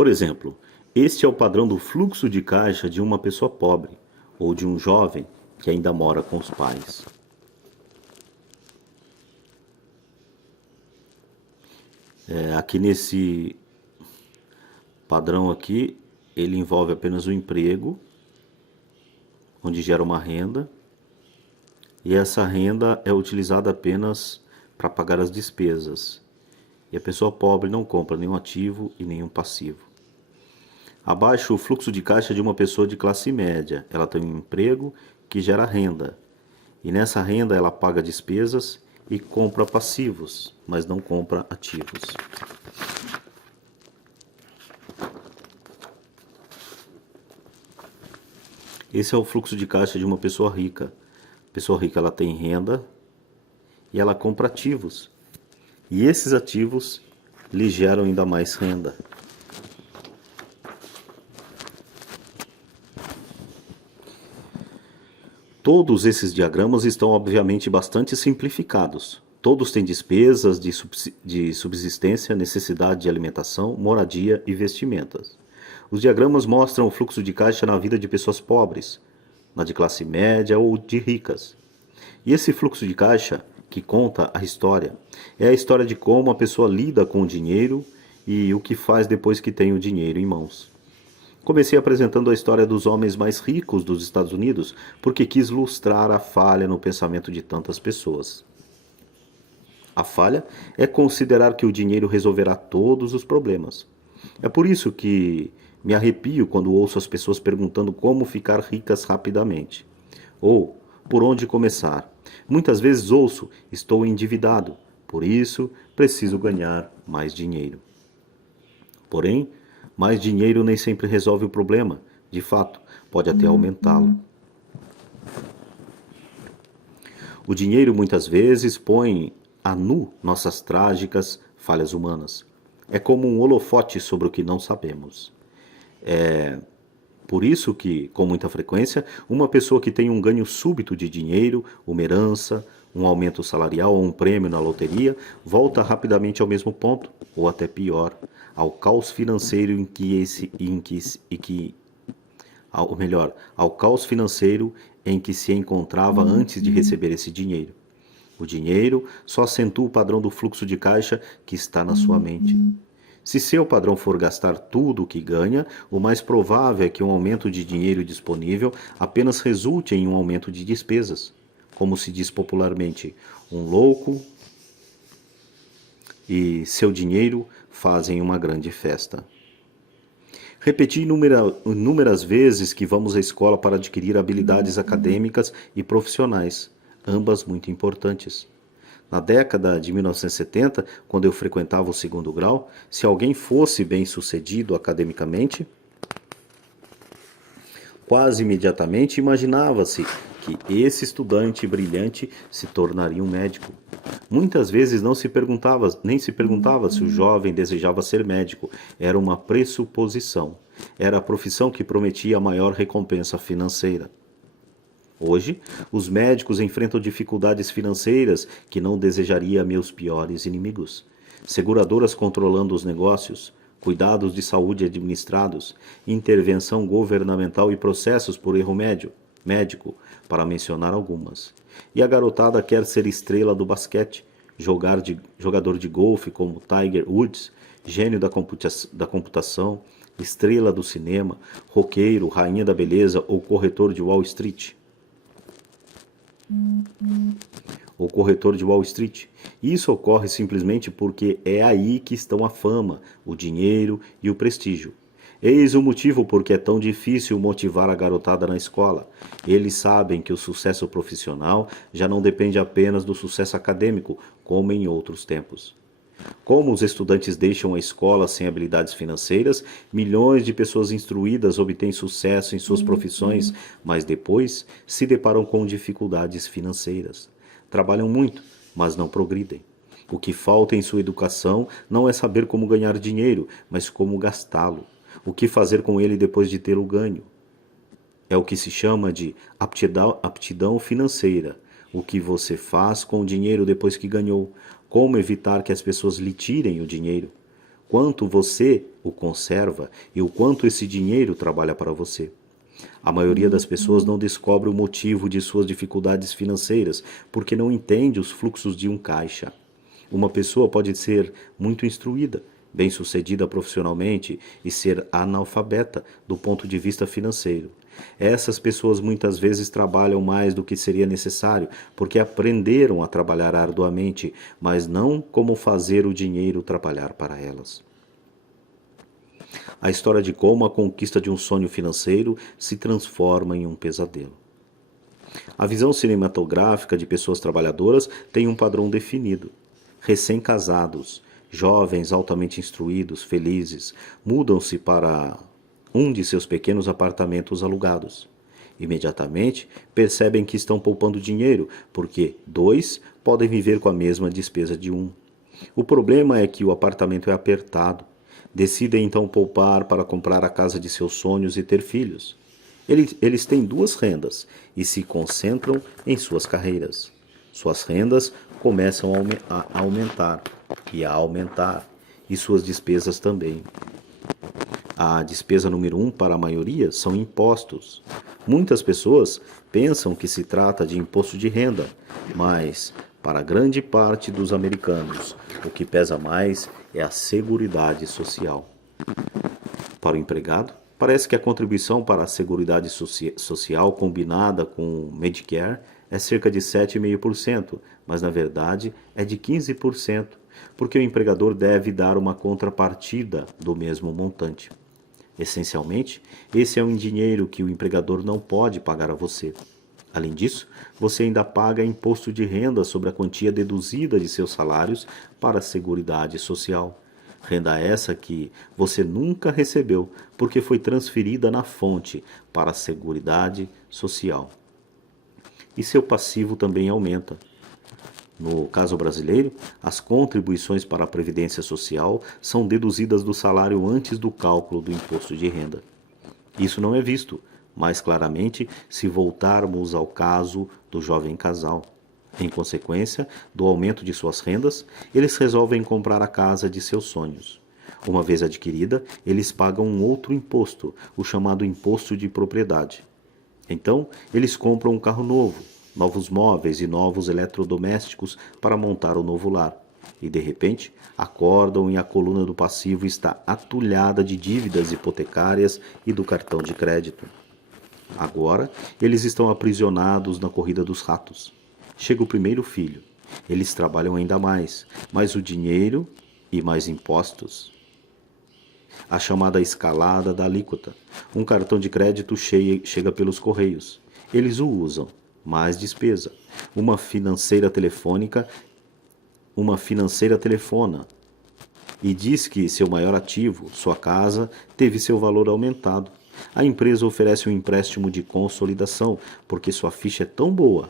Por exemplo, este é o padrão do fluxo de caixa de uma pessoa pobre ou de um jovem que ainda mora com os pais. Aqui nesse padrão aqui, ele envolve apenas o emprego, onde gera uma renda, e essa renda é utilizada apenas para pagar as despesas. E a pessoa pobre não compra nenhum ativo e nenhum passivo. Abaixo, o fluxo de caixa de uma pessoa de classe média. Ela tem um emprego que gera renda. E nessa renda ela paga despesas e compra passivos, mas não compra ativos. Esse é o fluxo de caixa de uma pessoa rica. A pessoa rica ela tem renda e ela compra ativos. E esses ativos lhe geram ainda mais renda. Todos esses diagramas estão obviamente bastante simplificados. Todos têm despesas de subsistência, necessidade de alimentação, moradia e vestimentas. Os diagramas mostram o fluxo de caixa na vida de pessoas pobres, na de classe média ou de ricas. E esse fluxo de caixa, que conta a história, é a história de como a pessoa lida com o dinheiro e o que faz depois que tem o dinheiro em mãos. Comecei apresentando a história dos homens mais ricos dos Estados Unidos porque quis lustrar a falha no pensamento de tantas pessoas. A falha é considerar que o dinheiro resolverá todos os problemas. É por isso que me arrepio quando ouço as pessoas perguntando como ficar ricas rapidamente. Ou por onde começar. Muitas vezes ouço: estou endividado, por isso preciso ganhar mais dinheiro. Porém, mais dinheiro nem sempre resolve o problema. De fato, pode até aumentá-lo. O dinheiro muitas vezes põe a nu nossas trágicas falhas humanas. É como um holofote sobre o que não sabemos. Por isso que, com muita frequência, uma pessoa que tem um ganho súbito de dinheiro, uma herança, um aumento salarial ou um prêmio na loteria, volta rapidamente ao mesmo ponto, ou até pior, ao caos financeiro ao caos financeiro em que se encontrava antes de receber esse dinheiro. O dinheiro só acentua o padrão do fluxo de caixa que está na sua mente. Se seu padrão for gastar tudo o que ganha, o mais provável é que um aumento de dinheiro disponível apenas resulte em um aumento de despesas. Como se diz popularmente, um louco e seu dinheiro fazem uma grande festa. Repeti inúmeras vezes que vamos à escola para adquirir habilidades acadêmicas e profissionais, ambas muito importantes. Na década de 1970, quando eu frequentava o segundo grau, se alguém fosse bem-sucedido academicamente, quase imediatamente imaginava-se que esse estudante brilhante se tornaria um médico. Muitas vezes nem se perguntava se o jovem desejava ser médico. Era uma pressuposição. Era a profissão que prometia a maior recompensa financeira. Hoje, os médicos enfrentam dificuldades financeiras que não desejaria a meus piores inimigos. Seguradoras controlando os negócios, cuidados de saúde administrados, intervenção governamental e processos por erro médico, para mencionar algumas. E a garotada quer ser estrela do basquete, jogador de golfe como Tiger Woods, gênio da computação, estrela do cinema, roqueiro, rainha da beleza ou corretor de Wall Street. Isso ocorre simplesmente porque é aí que estão a fama, o dinheiro e o prestígio. Eis o motivo por que é tão difícil motivar a garotada na escola. Eles sabem que o sucesso profissional já não depende apenas do sucesso acadêmico, como em outros tempos. Como os estudantes deixam a escola sem habilidades financeiras, milhões de pessoas instruídas obtêm sucesso em suas profissões, mas depois se deparam com dificuldades financeiras. Trabalham muito, mas não progridem. O que falta em sua educação não é saber como ganhar dinheiro, mas como gastá-lo. O que fazer com ele depois de tê-lo ganho? É o que se chama de aptidão financeira. O que você faz com o dinheiro depois que ganhou? Como evitar que as pessoas lhe tirem o dinheiro? quanto você o conserva e o quanto esse dinheiro trabalha para você. A maioria das pessoas não descobre o motivo de suas dificuldades financeiras porque não entende os fluxos de um caixa. Uma pessoa pode ser muito instruída, bem-sucedida profissionalmente e ser analfabeta do ponto de vista financeiro. Essas pessoas muitas vezes trabalham mais do que seria necessário porque aprenderam a trabalhar arduamente, mas não como fazer o dinheiro trabalhar para elas. A história de como a conquista de um sonho financeiro se transforma em um pesadelo. A visão cinematográfica de pessoas trabalhadoras tem um padrão definido. Recém-casados, jovens altamente instruídos, felizes, mudam-se para um de seus pequenos apartamentos alugados. Imediatamente percebem que estão poupando dinheiro, porque dois podem viver com a mesma despesa de um. O problema é que o apartamento é apertado. Decidem então poupar para comprar a casa de seus sonhos e ter filhos. Eles têm duas rendas e se concentram em suas carreiras. Suas rendas começam a aumentar e a aumentar, e suas despesas também. A despesa número um para a maioria são impostos. Muitas pessoas pensam que se trata de imposto de renda, mas para grande parte dos americanos, o que pesa mais é a seguridade social. Para o empregado, parece que a contribuição para a Seguridade Social combinada com o Medicare é cerca de 7,5%, mas na verdade é de 15%, porque o empregador deve dar uma contrapartida do mesmo montante. Essencialmente, esse é um dinheiro que o empregador não pode pagar a você. Além disso, você ainda paga imposto de renda sobre a quantia deduzida de seus salários para a Seguridade Social. Renda essa que você nunca recebeu, porque foi transferida na fonte para a Seguridade Social. E seu passivo também aumenta. No caso brasileiro, as contribuições para a Previdência Social são deduzidas do salário antes do cálculo do imposto de renda. Isso não é visto mais claramente se voltarmos ao caso do jovem casal. Em consequência do aumento de suas rendas, eles resolvem comprar a casa de seus sonhos. Uma vez adquirida, eles pagam um outro imposto, o chamado imposto de propriedade. Então, eles compram um carro novo, novos móveis e novos eletrodomésticos para montar o novo lar. E de repente, acordam e a coluna do passivo está atulhada de dívidas hipotecárias e do cartão de crédito. Agora, eles estão aprisionados na corrida dos ratos. Chega o primeiro filho. Eles trabalham ainda mais, mais o dinheiro e mais impostos. A chamada escalada da alíquota. Um cartão de crédito chega pelos correios. Eles o usam. Mais despesa. Uma financeira telefona e diz que seu maior ativo, sua casa, teve seu valor aumentado. A empresa oferece um empréstimo de consolidação porque sua ficha é tão boa.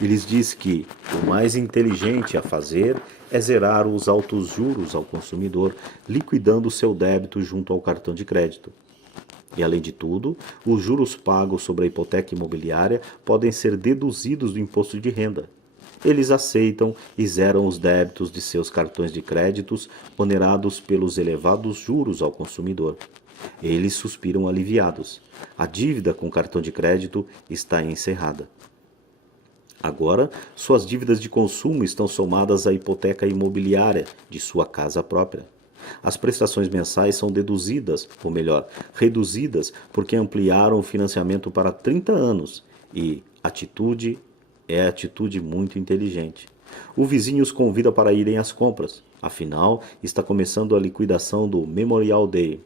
E lhes diz que o mais inteligente a fazer é zerar os altos juros ao consumidor, liquidando seu débito junto ao cartão de crédito. E, além de tudo, os juros pagos sobre a hipoteca imobiliária podem ser deduzidos do imposto de renda. Eles aceitam e zeram os débitos de seus cartões de créditos onerados pelos elevados juros ao consumidor. Eles suspiram aliviados. A dívida com cartão de crédito está encerrada. Agora, suas dívidas de consumo estão somadas à hipoteca imobiliária de sua casa própria. As prestações mensais são deduzidas, ou melhor, reduzidas, porque ampliaram o financiamento para 30 anos e atitude muito inteligente. O vizinho os convida para irem às compras. Afinal, está começando a liquidação do Memorial Day.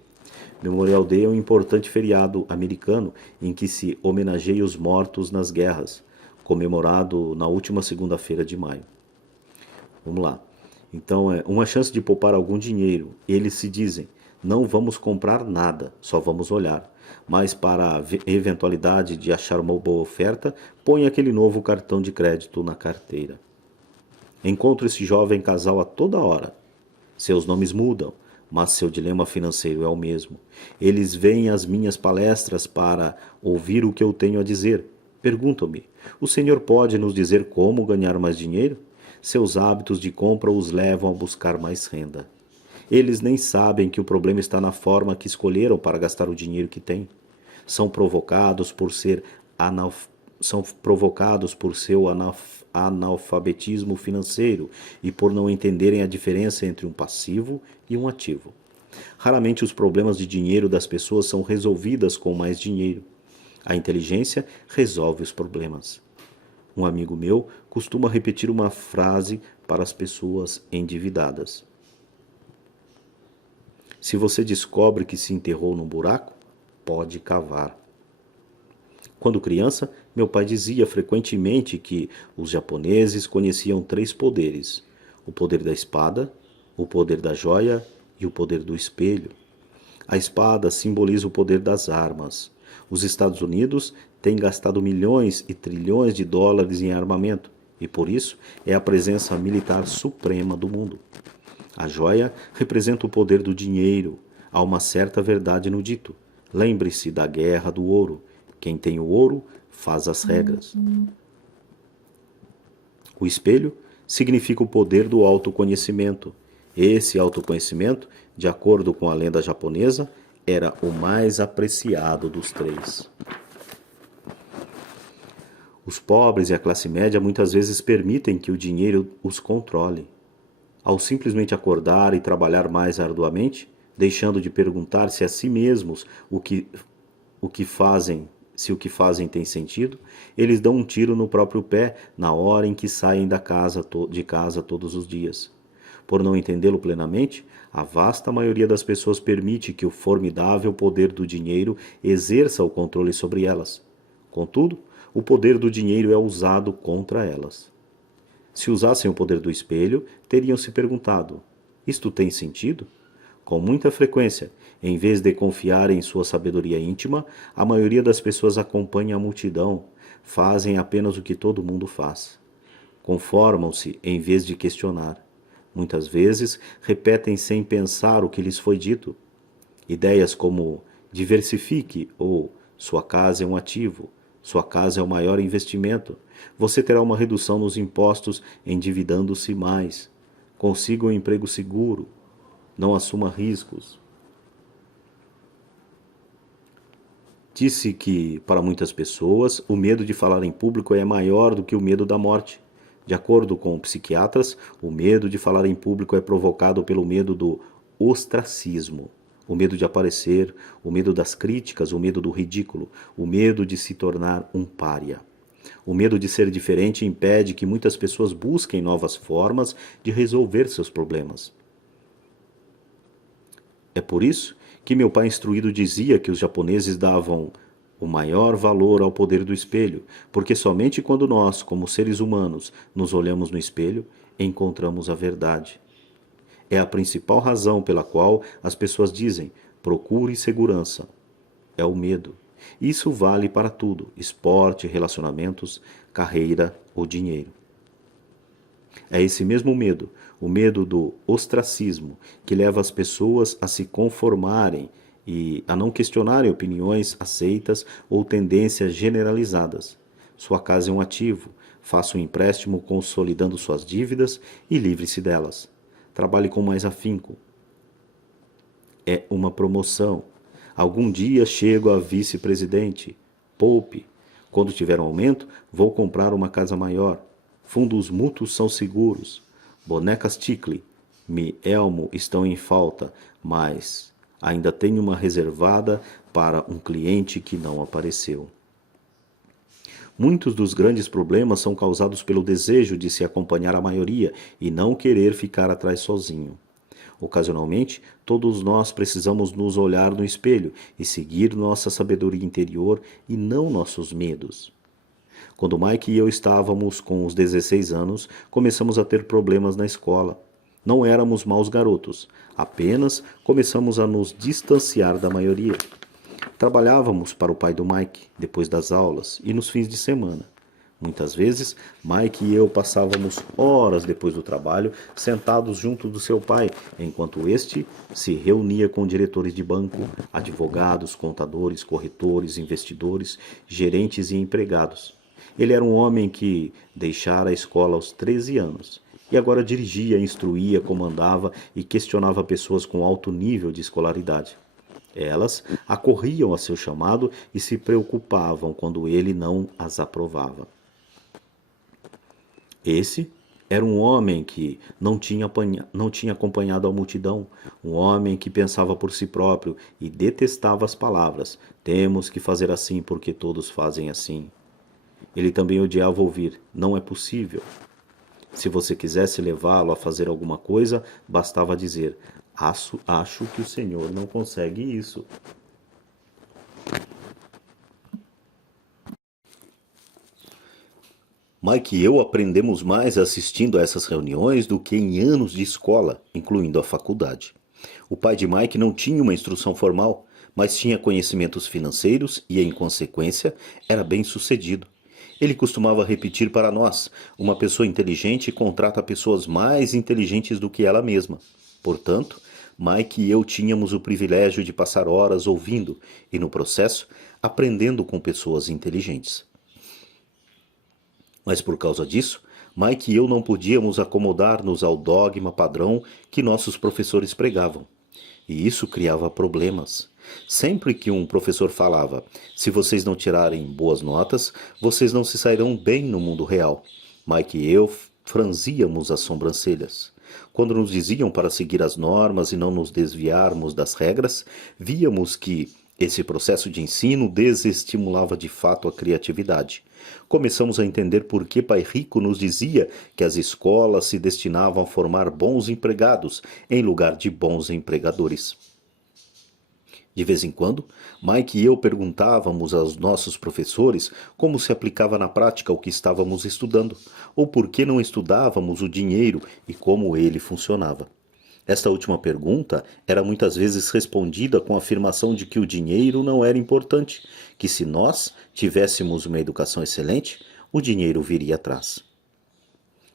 Memorial Day é um importante feriado americano em que se homenageia os mortos nas guerras, comemorado na última segunda-feira de maio. Vamos lá. Então, uma chance de poupar algum dinheiro. Eles se dizem, não vamos comprar nada, só vamos olhar. Mas para a eventualidade de achar uma boa oferta, põe aquele novo cartão de crédito na carteira. Encontro esse jovem casal a toda hora. Seus nomes mudam, mas seu dilema financeiro é o mesmo. Eles vêm às minhas palestras para ouvir o que eu tenho a dizer. Perguntam-me, o senhor pode nos dizer como ganhar mais dinheiro? Seus hábitos de compra os levam a buscar mais renda. Eles nem sabem que o problema está na forma que escolheram para gastar o dinheiro que têm. São provocados por ser são provocados por seu analfabetismo financeiro e por não entenderem a diferença entre um passivo e um ativo. Raramente os problemas de dinheiro das pessoas são resolvidos com mais dinheiro. A inteligência resolve os problemas. Um amigo meu costuma repetir uma frase para as pessoas endividadas: se você descobre que se enterrou num buraco, pode cavar. Quando criança, meu pai dizia frequentemente que os japoneses conheciam 3 poderes: o poder da espada, o poder da joia e o poder do espelho. A espada simboliza o poder das armas. Os Estados Unidos têm gastado milhões e trilhões de dólares em armamento, e por isso é a presença militar suprema do mundo. A joia representa o poder do dinheiro. Há uma certa verdade no dito: lembre-se da guerra do ouro. Quem tem o ouro faz as regras. O espelho significa o poder do autoconhecimento. Esse autoconhecimento, de acordo com a lenda japonesa, era o mais apreciado dos 3. Os pobres e a classe média muitas vezes permitem que o dinheiro os controle. Ao simplesmente acordar e trabalhar mais arduamente, deixando de perguntar-se a si mesmos se o que fazem tem sentido, eles dão um tiro no próprio pé na hora em que saem de casa todos os dias. Por não entendê-lo plenamente, a vasta maioria das pessoas permite que o formidável poder do dinheiro exerça o controle sobre elas. Contudo, o poder do dinheiro é usado contra elas. Se usassem o poder do espelho, teriam se perguntado: isto tem sentido? Com muita frequência, em vez de confiar em sua sabedoria íntima, a maioria das pessoas acompanha a multidão, fazem apenas o que todo mundo faz. Conformam-se em vez de questionar. Muitas vezes, repetem sem pensar o que lhes foi dito. Ideias como diversifique ou sua casa é um ativo, sua casa é o maior investimento, você terá uma redução nos impostos endividando-se mais, consiga um emprego seguro, não assuma riscos. Disse que, para muitas pessoas, o medo de falar em público é maior do que o medo da morte. De acordo com psiquiatras, o medo de falar em público é provocado pelo medo do ostracismo, o medo de aparecer, o medo das críticas, o medo do ridículo, o medo de se tornar um pária. O medo de ser diferente impede que muitas pessoas busquem novas formas de resolver seus problemas. É por isso que meu pai instruído dizia que os japoneses davam o maior valor ao poder do espelho, porque somente quando nós, como seres humanos, nos olhamos no espelho, encontramos a verdade. É a principal razão pela qual as pessoas dizem: procure segurança. É o medo. Isso vale para tudo: esporte, relacionamentos, carreira ou dinheiro. É esse mesmo medo, o medo do ostracismo, que leva as pessoas a se conformarem e a não questionarem opiniões aceitas ou tendências generalizadas. Sua casa é um ativo, faça um empréstimo consolidando suas dívidas e livre-se delas. Trabalhe com mais afinco. É uma promoção. Algum dia chego a vice-presidente. Poupe. Quando tiver um aumento, vou comprar uma casa maior. Fundos mútuos são seguros. Bonecas Ticle, Mi Elmo estão em falta, mas ainda tenho uma reservada para um cliente que não apareceu. Muitos dos grandes problemas são causados pelo desejo de se acompanhar a maioria e não querer ficar atrás sozinho. Ocasionalmente, todos nós precisamos nos olhar no espelho e seguir nossa sabedoria interior e não nossos medos. Quando Mike e eu estávamos com os 16 anos, começamos a ter problemas na escola. Não éramos maus garotos, apenas começamos a nos distanciar da maioria. Trabalhávamos para o pai do Mike, depois das aulas e nos fins de semana. Muitas vezes, Mike e eu passávamos horas depois do trabalho sentados junto do seu pai, enquanto este se reunia com diretores de banco, advogados, contadores, corretores, investidores, gerentes e empregados. Ele era um homem que deixara a escola aos 13 anos e agora dirigia, instruía, comandava e questionava pessoas com alto nível de escolaridade. Elas acorriam a seu chamado e se preocupavam quando ele não as aprovava. Esse era um homem que não tinha acompanhado a multidão, um homem que pensava por si próprio e detestava as palavras: temos que fazer assim porque todos fazem assim. Ele também odiava ouvir: não é possível. Se você quisesse levá-lo a fazer alguma coisa, bastava dizer: acho que o Senhor não consegue isso. Mike e eu aprendemos mais assistindo a essas reuniões do que em anos de escola, incluindo a faculdade. O pai de Mike não tinha uma instrução formal, mas tinha conhecimentos financeiros e, em consequência, era bem-sucedido. Ele costumava repetir para nós: uma pessoa inteligente contrata pessoas mais inteligentes do que ela mesma. Portanto, Mike e eu tínhamos o privilégio de passar horas ouvindo e, no processo, aprendendo com pessoas inteligentes. Mas por causa disso, Mike e eu não podíamos acomodar-nos ao dogma padrão que nossos professores pregavam. E isso criava problemas. Sempre que um professor falava: se vocês não tirarem boas notas, vocês não se sairão bem no mundo real, Mike e eu franzíamos as sobrancelhas. Quando nos diziam para seguir as normas e não nos desviarmos das regras, víamos que esse processo de ensino desestimulava de fato a criatividade. Começamos a entender por que Pai Rico nos dizia que as escolas se destinavam a formar bons empregados em lugar de bons empregadores. De vez em quando, Mike e eu perguntávamos aos nossos professores como se aplicava na prática o que estávamos estudando, ou por que não estudávamos o dinheiro e como ele funcionava. Esta última pergunta era muitas vezes respondida com a afirmação de que o dinheiro não era importante, que se nós tivéssemos uma educação excelente, o dinheiro viria atrás.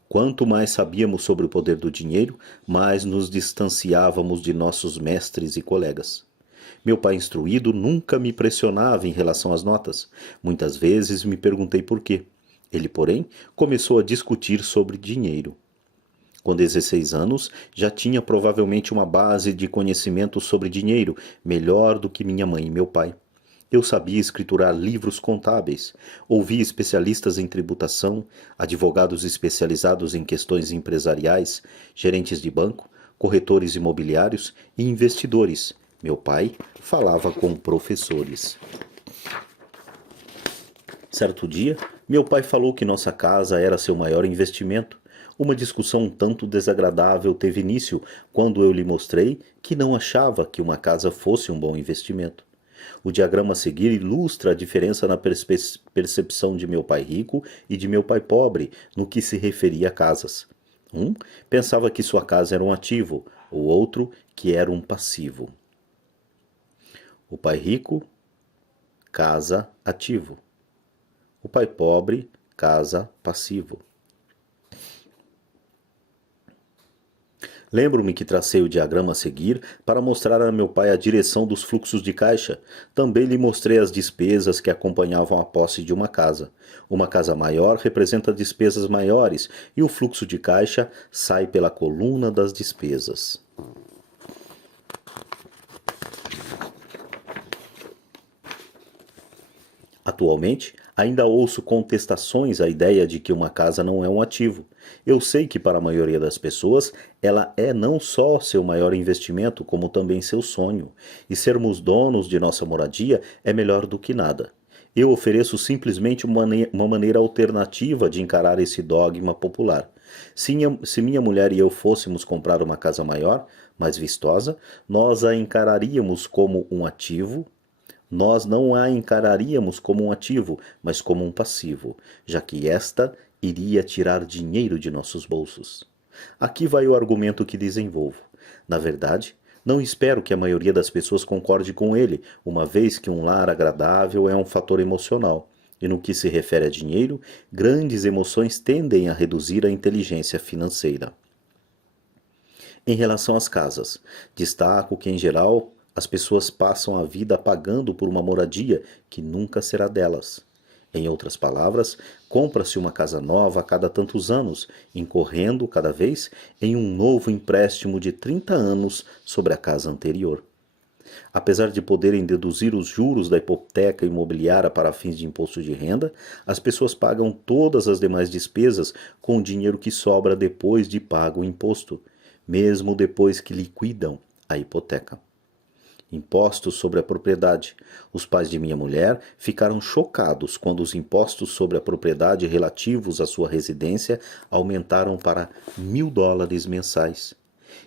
Quanto mais sabíamos sobre o poder do dinheiro, mais nos distanciávamos de nossos mestres e colegas. Meu pai instruído nunca me pressionava em relação às notas. Muitas vezes me perguntei por quê. Ele, porém, começou a discutir sobre dinheiro. Com 16 anos, já tinha provavelmente uma base de conhecimento sobre dinheiro, melhor do que minha mãe e meu pai. Eu sabia escriturar livros contábeis, ouvia especialistas em tributação, advogados especializados em questões empresariais, gerentes de banco, corretores imobiliários e investidores. Meu pai falava com professores. Certo dia, meu pai falou que nossa casa era seu maior investimento. Uma discussão um tanto desagradável teve início quando eu lhe mostrei que não achava que uma casa fosse um bom investimento. O diagrama a seguir ilustra a diferença na percepção de meu pai rico e de meu pai pobre no que se referia a casas. Um pensava que sua casa era um ativo, o outro que era um passivo. O pai rico, casa, ativo. O pai pobre, casa, passivo. Lembro-me que tracei o diagrama a seguir para mostrar a meu pai a direção dos fluxos de caixa. Também lhe mostrei as despesas que acompanhavam a posse de uma casa. Uma casa maior representa despesas maiores e o fluxo de caixa sai pela coluna das despesas. Atualmente, ainda ouço contestações à ideia de que uma casa não é um ativo. Eu sei que para a maioria das pessoas, ela é não só seu maior investimento, como também seu sonho. E sermos donos de nossa moradia é melhor do que nada. Eu ofereço simplesmente uma maneira alternativa de encarar esse dogma popular. Se minha mulher e eu fôssemos comprar uma casa maior, mais vistosa, nós a encararíamos como um ativo. Nós não a encararíamos como um ativo, mas como um passivo, já que esta iria tirar dinheiro de nossos bolsos. Aqui vai o argumento que desenvolvo. Na verdade, não espero que a maioria das pessoas concorde com ele, uma vez que um lar agradável é um fator emocional. E no que se refere a dinheiro, grandes emoções tendem a reduzir a inteligência financeira. Em relação às casas, destaco que, em geral, as pessoas passam a vida pagando por uma moradia que nunca será delas. Em outras palavras, compra-se uma casa nova a cada tantos anos, incorrendo, cada vez, em um novo empréstimo de 30 anos sobre a casa anterior. Apesar de poderem deduzir os juros da hipoteca imobiliária para fins de imposto de renda, as pessoas pagam todas as demais despesas com o dinheiro que sobra depois de pago o imposto, mesmo depois que liquidam a hipoteca. Impostos sobre a propriedade. Os pais de minha mulher ficaram chocados quando os impostos sobre a propriedade relativos à sua residência aumentaram para $1.000 mensais.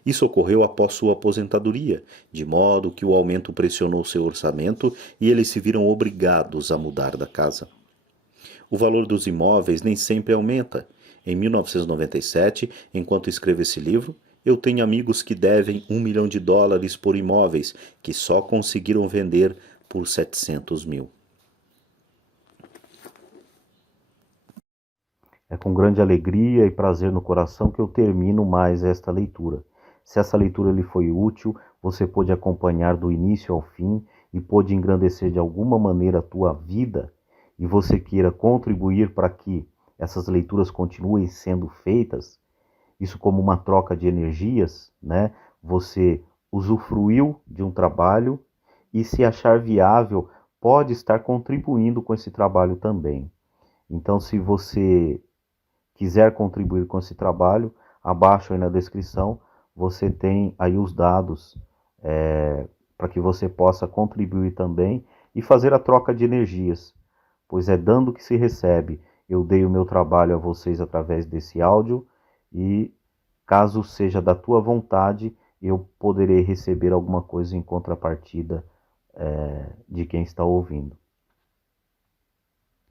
Isso ocorreu após sua aposentadoria, de modo que o aumento pressionou seu orçamento e eles se viram obrigados a mudar da casa. O valor dos imóveis nem sempre aumenta. Em 1997, enquanto escrevo esse livro, eu tenho amigos que devem $1 milhão por imóveis que só conseguiram vender por 700 mil. É com grande alegria e prazer no coração que eu termino mais esta leitura. Se essa leitura lhe foi útil, você pôde acompanhar do início ao fim e pôde engrandecer de alguma maneira a tua vida, e você queira contribuir para que essas leituras continuem sendo feitas, isso como uma troca de energias, né? Você usufruiu de um trabalho e, se achar viável, pode estar contribuindo com esse trabalho também. Então, se você quiser contribuir com esse trabalho, abaixo aí na descrição você tem aí os dados para que você possa contribuir também e fazer a troca de energias, pois é dando que se recebe. Eu dei o meu trabalho a vocês através desse áudio e, caso seja da tua vontade, eu poderei receber alguma coisa em contrapartida de quem está ouvindo.